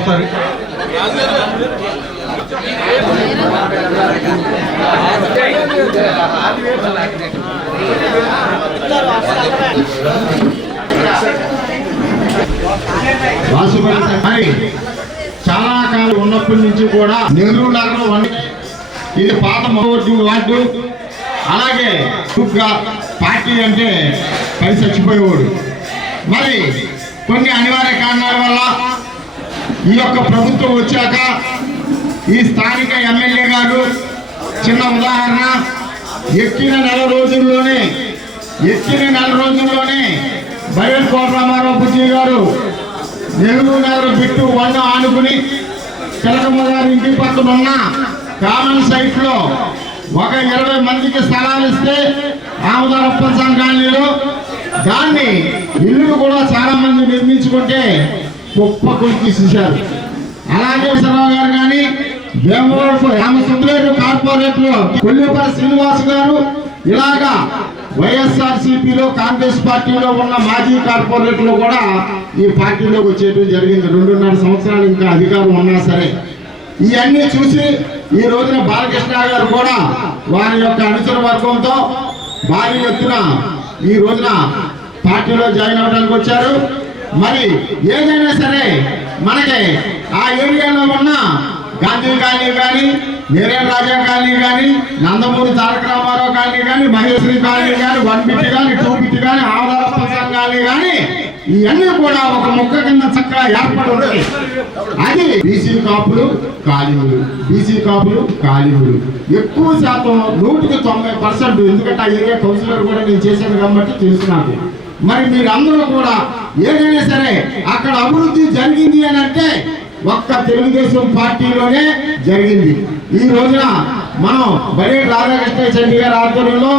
వస్తారు. చాలా కాలం ఉన్నప్పటి నుంచి కూడా నెహ్రూ నగరం వన్ ఇది పాత మొదటి వార్డు అలాగే పార్టీ అంటే పని చచ్చిపోయేవాడు. మరి కొన్ని అనివార్య కారణాల వల్ల ఈ యొక్క ప్రభుత్వం వచ్చాక ఈ స్థానిక ఎమ్మెల్యే గారు చిన్న ఉదాహరణ. ఎక్కిన నెల రోజుల్లోనే ఎక్కిన నెల రోజుల్లోనే బయలు కోటరామారావు బుజ్జి గారు నెహ్రూ నగర్ బిట్టు వన్ ఆనుకుని చిలకమ్మ గారి ఇంటి పక్కన ఉన్న కామన్ సైట్లో ఒక ఇరవై మందికి స్థలాలు ఇస్తే ఆమదారప్ప కాలనీలో దాన్ని ఇల్లు కూడా చాలా మంది నిర్మించుకుంటే గొప్ప కృషి చేశారు అలాగే విశ్వరావు గారు కానీ భీమవరం రామసుబ్లేరు కార్పొరేటర్ కొల్లిపల్లి శ్రీనివాస్ గారు ఇలాగా వైఎస్ఆర్ సిపిలో కాంగ్రెస్ పార్టీలో ఉన్న మాజీ కార్పొరేటర్లు కూడా ఈ పార్టీలోకి వచ్చేయడం జరిగింది. రెండున్నర సంవత్సరాలు ఇంకా అధికారం ఉన్నా సరే. ఇవన్నీ చూసి ఈ రోజున బాలకృష్ణ గారు కూడా వారి యొక్క అనుచర వర్గంతో భారీ ఎత్తున ఈ రోజున పార్టీలో జాయిన్ అవడానికి వచ్చారు. మరి ఏదైనా సరే మనకి ఆ ఏరియాలో ఉన్న గాంధీ కాలనీ కానీ నేరేడు రాజా కాలనీ కానీ నందమూరి తారక రామారావు కాలనీ కానీ మహేశ్వరి కాలనీ కానీ వన్ బిట్ కానీ టూ బిట్ కానీ ఆధార ప్రసాద్ కాలనీ కానీ ఇవన్నీ కూడా ఒక మొక్క కింద చక్కగా ఏర్పడి ఉంటాయి అది బీసీ కాపులు కాలిములు. బీసీ కాపులు కాలిములు. ఎక్కువ శాతం నూటికి తొంభై పర్సెంట్ ఎందుకంటే ఆ ఏరియా కౌన్సిలర్ కూడా నేను చేశాను కాబట్టి తెలుసు నాకు. మరి మీరందరూ కూడా ఏదైనా సరే అక్కడ అభివృద్ధి జరిగింది అని అంటే ఒక్క తెలుగుదేశం పార్టీలోనే జరిగింది. ఈ రోజున మనం బడే రాధాకృష్ణ చెడ్డి గారి ఆధ్వర్యంలో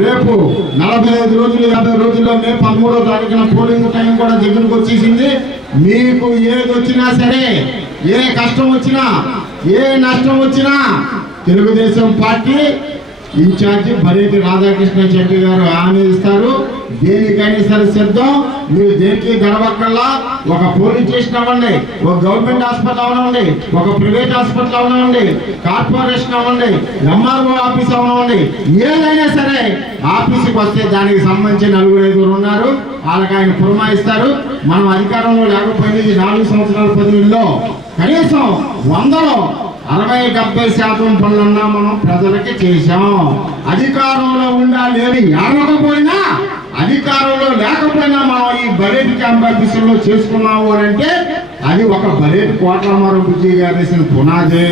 రేపు నలభై ఐదు రోజులు యాభై రోజుల్లో మే పదమూడో తారీఖున పోలింగ్ టైం కూడా దగ్గరకు వచ్చేసింది. మీకు ఏది వచ్చినా సరే ఏ కష్టం వచ్చినా ఏ నష్టం వచ్చినా Telugudesam party in charge Bareti Radhakrishna Chetty గారు హామీ ఇస్తారు. దేనికైనా సరే సిద్ధం. మీరు దేనికి గడవక్కల్లా ఒక పోలీస్ స్టేషన్ అవ్వండి ఒక గవర్నమెంట్ హాస్పిటల్ అవనండి ఒక ప్రైవేట్ హాస్పిటల్ అవనండి కార్పొరేషన్ అవ్వండి ఎంఆర్ఓ ఆఫీస్ అవనండి ఏదైనా సరే ఆఫీస్కి వస్తే దానికి సంబంధించి నలుగురు ఐదుగురు ఉన్నారు. వాళ్ళకి ఆయన పురమాయిస్తారు. మనం అధికారంలో లేకపోయింది నాలుగు సంవత్సరాల పదవిలో కనీసం వందలో అరవై డెబ్బై శాతం పనులన్నా మనం ప్రజలకి చేశాం. అధికారంలో ఉండాలి ఏడవకపోయినా అధికారంలో లేకపోయినా మనం ఈ బరేటి క్యాంప్ ఆఫీసుల్లో చేసుకున్నాము అని అంటే అది ఒక బరేటి కోట్లమారు బుజ్జి గారు వేసిన పునాదే.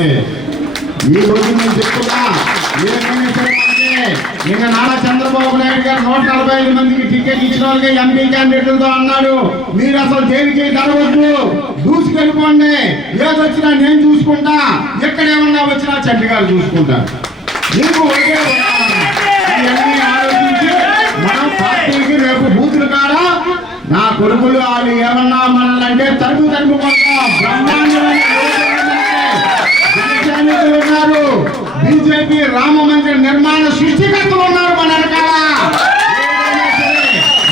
ఈ రోజు నేను చెప్తున్నా ఏమైనా సరే మనకి నిన్న నారా చంద్రబాబు నాయుడు గారు నూట నలభై ఐదు మందికి టికెట్ ఇచ్చిన వాళ్ళకి ఎంపీ క్యాండిడేట్లతో అన్నాడు. మీరు అసలు దేనికి ధరవద్దు దూసుకెళ్ళిపోండి. ఏది వచ్చినా నేను చూసుకుంటా. ఎక్కడ ఏమన్నా వచ్చినా చెడ్డి గారు చూసుకుంటారు. మీకు ఒకే ఇవన్నీ ఆలోచించి మనం పార్టీకి రేపు బూతులు కాడా నా కొడుకులు వాళ్ళు ఏమన్నా మనల్ని అంటే తరుపు తరుపు బ్రహ్మాండమైన ఉన్నారు. బీజేపీ రామ మందిర నిర్మాణ సృష్టికర్తలు ఉన్నారు మన వెనకాల ఏదైనా సరే,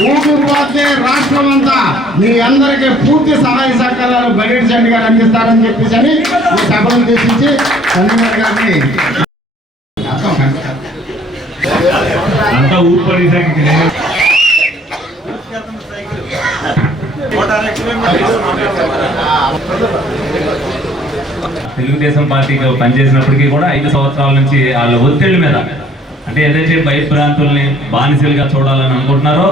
ఊపిరి పోతే రాష్ట్రం అంతా మీ అందరికీ పూర్తి సహాయ సహకారాలు బయట చండి గారు అందిస్తారని చెప్పేసి అని ఈ సభను ఉద్దేశించి చంద్రబాబు గారిని తెలుగుదేశం పార్టీకి పనిచేసినప్పటికీ కూడా ఐదు సంవత్సరాల నుంచి వాళ్ళ ఒత్తిడి మీద అంటే ఏదైతే భయభ్రాంతుల్ని బానిసలుగా చూడాలని అనుకుంటున్నారో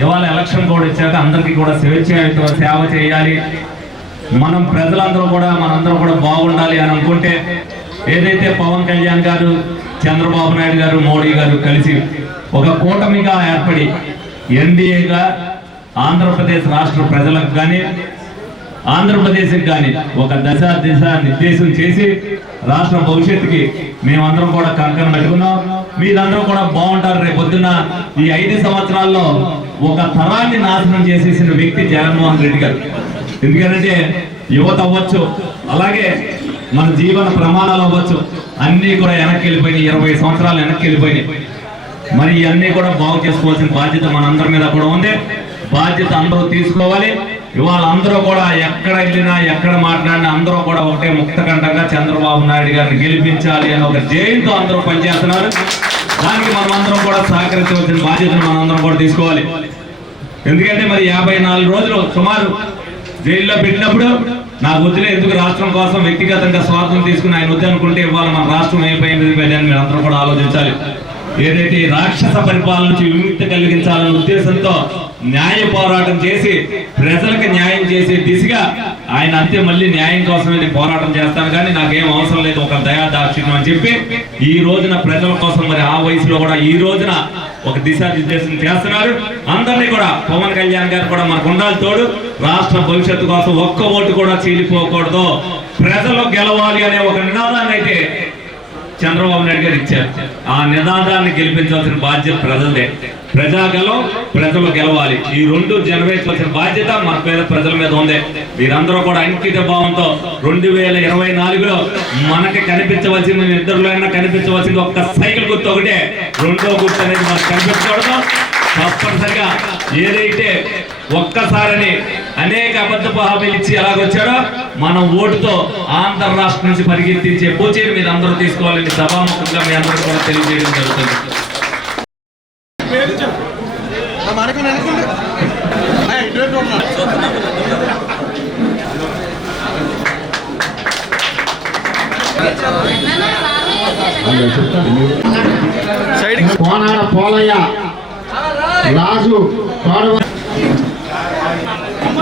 ఇవాళ ఎలక్షన్ కూడా వచ్చాక అందరికీ కూడా స్వేచ్ఛ సేవ చేయాలి. మనం ప్రజలందరూ కూడా మనందరూ కూడా బాగుండాలి అని అనుకుంటే ఏదైతే పవన్ కళ్యాణ్ గారు చంద్రబాబు నాయుడు గారు మోడీ గారు కలిసి ఒక కూటమిగా ఏర్పడి ఎన్డీఏగా ఆంధ్రప్రదేశ్ రాష్ట్ర ప్రజలకు కానీ ఆంధ్రప్రదేశ్కి కానీ ఒక దశ దిశ నిర్దేశం చేసి రాష్ట్ర భవిష్యత్తుకి మేమందరం కూడా కంకణం పెట్టుకున్నాం. మీరందరూ కూడా బాగుంటారు. రేపు పొద్దున్న ఈ ఐదు సంవత్సరాల్లో ఒక తరాన్ని నాశనం చేసేసిన వ్యక్తి జగన్మోహన్ రెడ్డి గారు. ఎందుకంటే యువత అవ్వచ్చు అలాగే మన జీవన ప్రమాణాలు అవ్వచ్చు అన్నీ కూడా వెనక్కి వెళ్ళిపోయినాయి ఇరవై సంవత్సరాలు వెనక్కి వెళ్ళిపోయినాయి మరి ఇవన్నీ కూడా బాగు చేసుకోవాల్సిన బాధ్యత మనందరి మీద కూడా ఉంది. బాధ్యత అందరూ తీసుకోవాలి. ఇవాళ అందరూ కూడా ఎక్కడ వెళ్ళినా ఎక్కడ మాట్లాడినా అందరూ కూడా ఒకటే ముక్తకంఠంగా చంద్రబాబు నాయుడు గారిని గెలిపించాలి అని ఒక జైలుతో అందరూ పనిచేస్తున్నారు. దానికి మనమందరం అందరం కూడా సహకరించవలసిన బాధ్యతను మనం అందరం కూడా తీసుకోవాలి. ఎందుకంటే మరి యాభై నాలుగు రోజులు సుమారు జైల్లో పెట్టినప్పుడు నా వద్దులే ఎందుకు రాష్ట్రం కోసం వ్యక్తిగతంగా స్వార్థం తీసుకుని ఆయన వద్దు అనుకుంటే ఇవాళ మన రాష్ట్రం ఏమైపోయింది అని మీరు అందరూ కూడా ఆలోచించాలి. ఏదైతే రాక్షస పరిపాలన నుంచి విముక్తి కలిగించాలనే ఉద్దేశంతో న్యాయ పోరాటం చేసి ప్రజలకు న్యాయం చేసే దిశగా ఆయన అంతే మళ్ళీ న్యాయం కోసమే నేను పోరాటం చేస్తాను కానీ నాకేం అవసరం లేదు ఒక దయా దాక్షిణ్యం అని చెప్పి ఈ రోజున ప్రజల కోసం మరి ఆ వయసులో కూడా ఈ రోజున ఒక దిశానిర్దేశం చేస్తున్నారు. అందరినీ కూడా పవన్ కళ్యాణ్ గారు కూడా మనకు ఉండాలి తోడు. రాష్ట్ర భవిష్యత్తు కోసం ఒక్క ఓటు కూడా చీలిపోకూడదు. ప్రజలు గెలవాలి అనే ఒక నినాదాన్ని అయితే చంద్రబాబు నాయుడు గారు ఇచ్చారు. ఆ నినాదాన్ని గెలిపించాల్సిన బాధ్యత ప్రజలదే. ప్రజాగలం ప్రజలు గెలవాలి. ఈ రెండు జనరేషన్ బాధ్యత మన పేద ప్రజల మీద ఉంది. మీరందరూ కూడా అంకిత భావంతో రెండు వేల ఇరవై నాలుగులో మనకి కనిపించవలసింది ఇద్దరులో అయినా కనిపించవలసింది ఒక్క సైకిల్ గుర్తు ఒకటే. రెండో గుర్తు అనేది మనకు కనిపించకూడదు. తప్పనిసరిగా ఏదైతే ఒక్కసారని అనేక అబద్ధపు హామీలు ఇచ్చి ఎలాగొచ్చారో మనం ఓటుతో ఆంధ్ర రాష్ట్రం నుంచి పరిగెత్తించే పూచేని మీరు అందరూ తీసుకోవాలని సభాముఖంగా మీ అందరూ కూడా తెలియజేయడం జరుగుతుంది. కోనాడ పోలయ్య రాజు తోడవ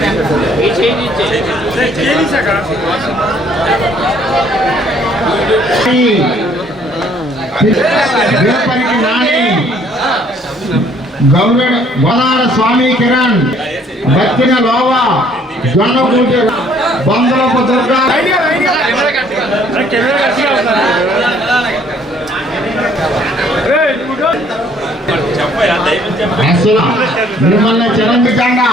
సింహయ్యడు. జోహార్ ఇండియా! జోహార్ ఇండియా! జోహార్ బైర్ భుజన! జోహార్ బైరప్ప! ఇంకెలాయ- రేపటికి నాని గౌరవ గోదావరి స్వామి కిరణ్ బత్తిన లోవా జొన్నకూటి బందలపు దుర్గా అసలు మిమ్మల్ని చిరంజితంగా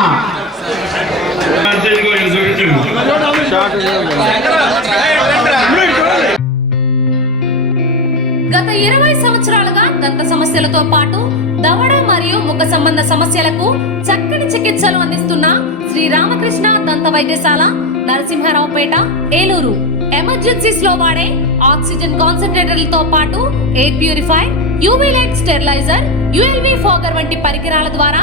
గత ఇరవై సంవత్సరాలుగా దంత సమస్యలతో పాటు దవడ మరియు ముఖ సంబంధ సమస్యలకు చక్కని చికిత్సలు అందిస్తున్న శ్రీ రామకృష్ణ దంత వైద్యశాల నరసింహారావుపేట ఏలూరు. ఎమర్జెన్సీస్లో వాడే ఆక్సిజన్ కాన్సన్ట్రేటర్లతో పాటు air purify UV light steriliser ULV fogger వంటి పరికరాల ద్వారా